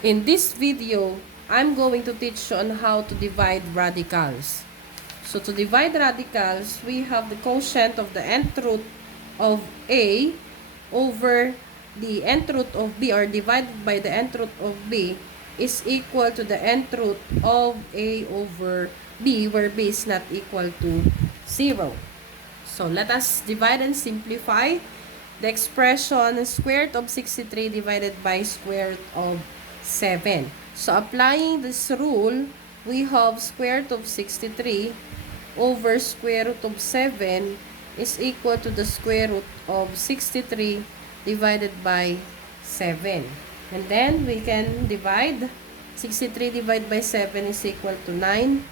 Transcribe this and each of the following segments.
In this video, I'm going to teach you on how to divide radicals. So to divide radicals, we have the quotient of the nth root of A over the nth root of B, or divided by the nth root of B, is equal to the nth root of A over B, where B is not equal to 0. So let us divide and simplify the expression square root of 63 divided by square root of 7. So applying this rule, we have square root of 63 over square root of 7 is equal to the square root of 63 divided by 7. And then we can divide. 63 divided by 7 is equal to 9.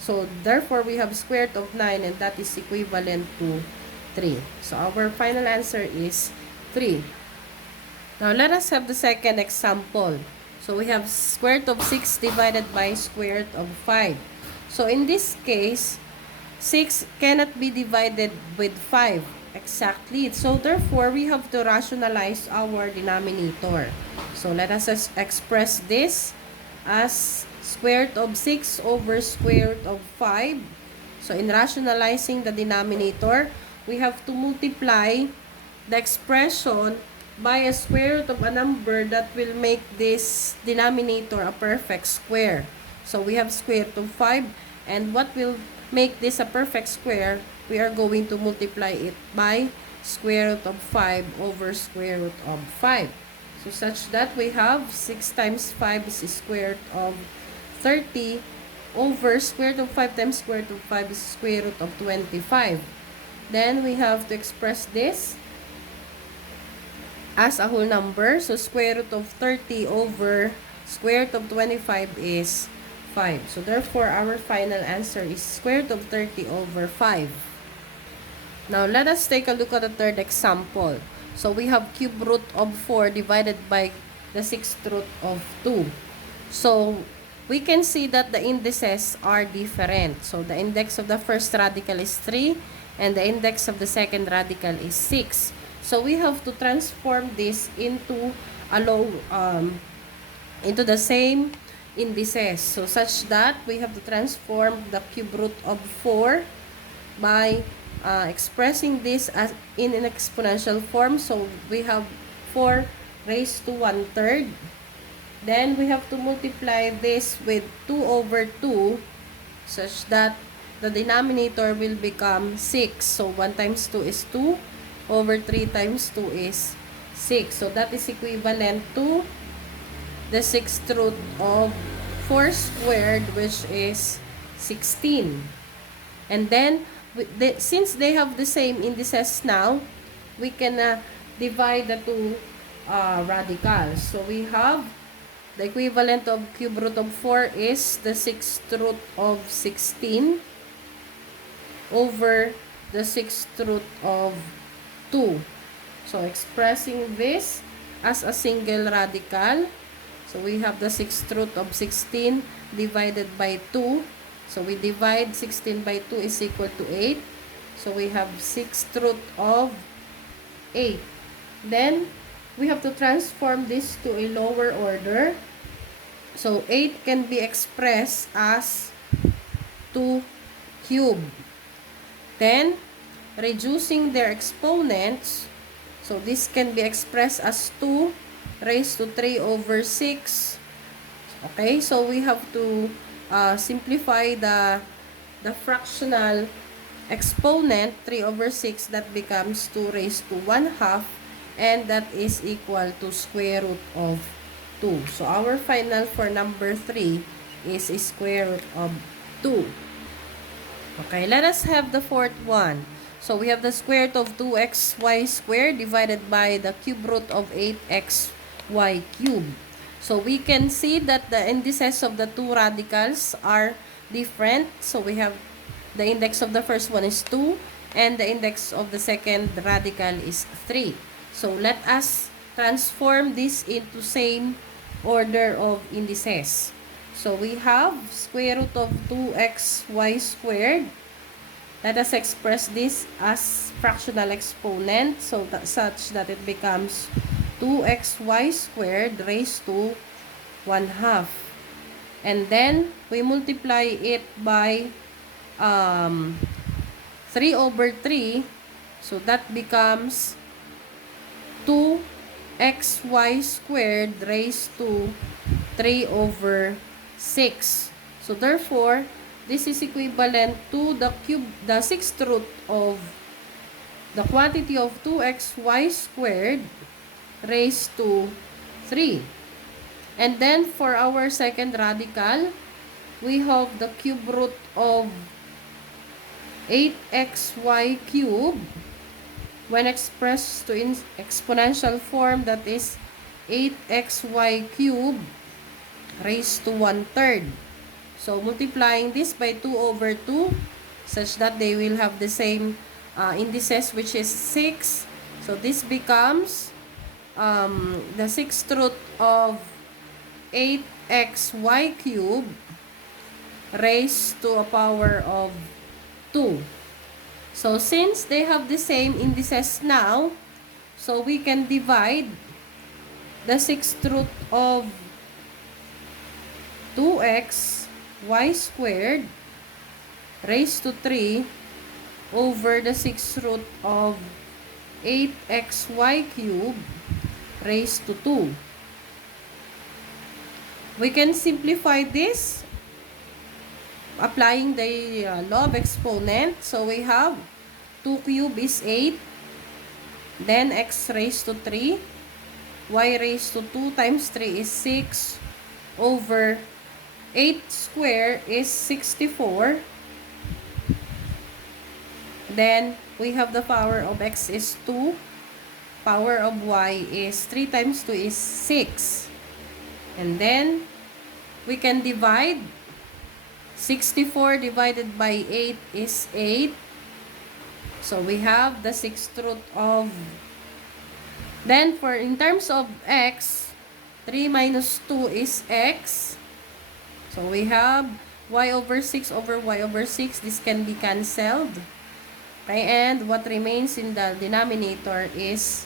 So therefore, we have square root of 9, and that is equivalent to 3. So our final answer is 3. Now let us have the second example. So we have square root of 6 divided by square root of 5. So in this case, 6 cannot be divided with 5 exactly. So therefore, we have to rationalize our denominator. So let us express this as square root of 6 over square root of 5. So in rationalizing the denominator, we have to multiply the expression by a square root of a number that will make this denominator a perfect square. So we have square root of 5, and what will make this a perfect square, we are going to multiply it by square root of 5 over square root of 5. So such that we have 6 times 5 is square root of 30 over square root of 5 times square root of 5 is square root of 25. Then we have to express this as a whole number. So square root of 30 over square root of 25 is 5. So therefore, our final answer is square root of 30 over 5. Now let us take a look at the third example. So we have cube root of 4 divided by the sixth root of 2. So we can see that the indices are different. So the index of the first radical is 3, and the index of the second radical is 6. So we have to transform this into into the same indices. So such that we have to transform the cube root of 4 by expressing this as in an exponential form. So we have 4 raised to 1/3. Then we have to multiply this with 2 over 2 such that the denominator will become 6. So 1 times 2 is 2 over 3 times 2 is 6. So that is equivalent to the sixth root of 4 squared, which is 16. And then, since they have the same indices now, we can divide the two radicals. So we have the equivalent of cube root of 4 is the sixth root of 16 over the sixth root of 2. So expressing this as a single radical, so we have the sixth root of 16 divided by 2. So we divide 16 by 2 is equal to 8. So we have sixth root of 8. Then we have to transform this to a lower order. So 8 can be expressed as 2 cubed. Then, reducing their exponents, so this can be expressed as 2 raised to 3 over 6. Okay, so we have to simplify the fractional exponent, 3 over 6, that becomes 2 raised to 1/2, and that is equal to square root of 2. So our final for number 3 is a square root of 2. Okay, let us have the fourth one. So we have the square root of 2xy squared divided by the cube root of 8xy cubed. So we can see that the indices of the two radicals are different. So we have the index of the first one is 2, and the index of the second radical is 3. So let us transform this into same order of indices. So we have square root of 2xy squared. Let us express this as fractional exponent, such that it becomes 2xy squared raised to 1/2. And then, we multiply it by 3/3. So, that becomes 2xy squared raised to 3/6. So, therefore, this is equivalent to the sixth root of the quantity of 2xy squared raised to 3. And then, for our second radical, we have the cube root of 8xy cubed when expressed to in exponential form, that is 8xy cubed raised to 1/3. So, multiplying this by 2/2 such that they will have the same indices, which is 6. So, this becomes the sixth root of 8xy cubed raised to a power of 2. So, since they have the same indices now, so we can divide the sixth root of 2xy squared raised to 3 over the sixth root of 8xy cubed raised to 2. We can simplify this applying the law of exponent. So, we have 2 cubed is 8. Then, x raised to 3. Y raised to 2 times 3 is 6. Over 8 square is 64. Then, we have the power of x is 2. Power of y is 3 times 2 is 6. And then, we can divide. 64 divided by 8 is 8. So, we have the sixth root of... Then, in terms of x, 3 minus 2 is x. So, we have y over 6 over y over 6. This can be cancelled. Okay, and what remains in the denominator is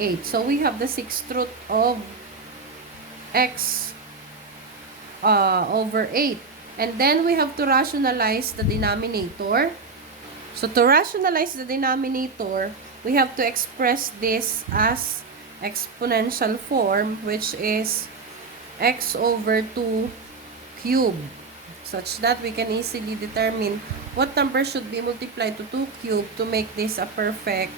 8. So, we have the sixth root of x over 8. And then, we have to rationalize the denominator. So, to rationalize the denominator, we have to express this as exponential form, which is x over 2 cubed, such that we can easily determine what number should be multiplied to 2 cubed to make this a perfect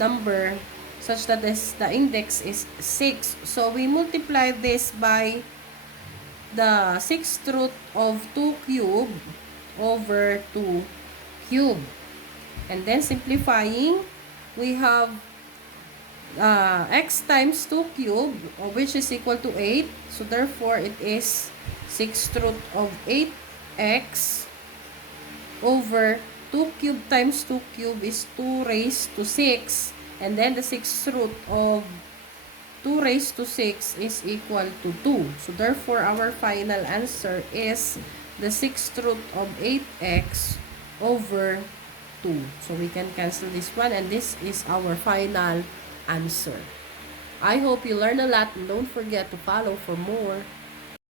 number, such that the index is 6. So, we multiply this by the sixth root of 2 cubed over 2 cubed. And then, simplifying, we have x times 2 cubed, which is equal to 8. So, therefore, it is sixth root of 8x over 2 cubed times 2 cubed is 2 raised to 6. And then, the sixth root of 2 raised to 6 is equal to 2. So, therefore, our final answer is the sixth root of 8x over 2. So, we can cancel this one, and this is our final answer. I hope you learn a lot, and don't forget to follow for more.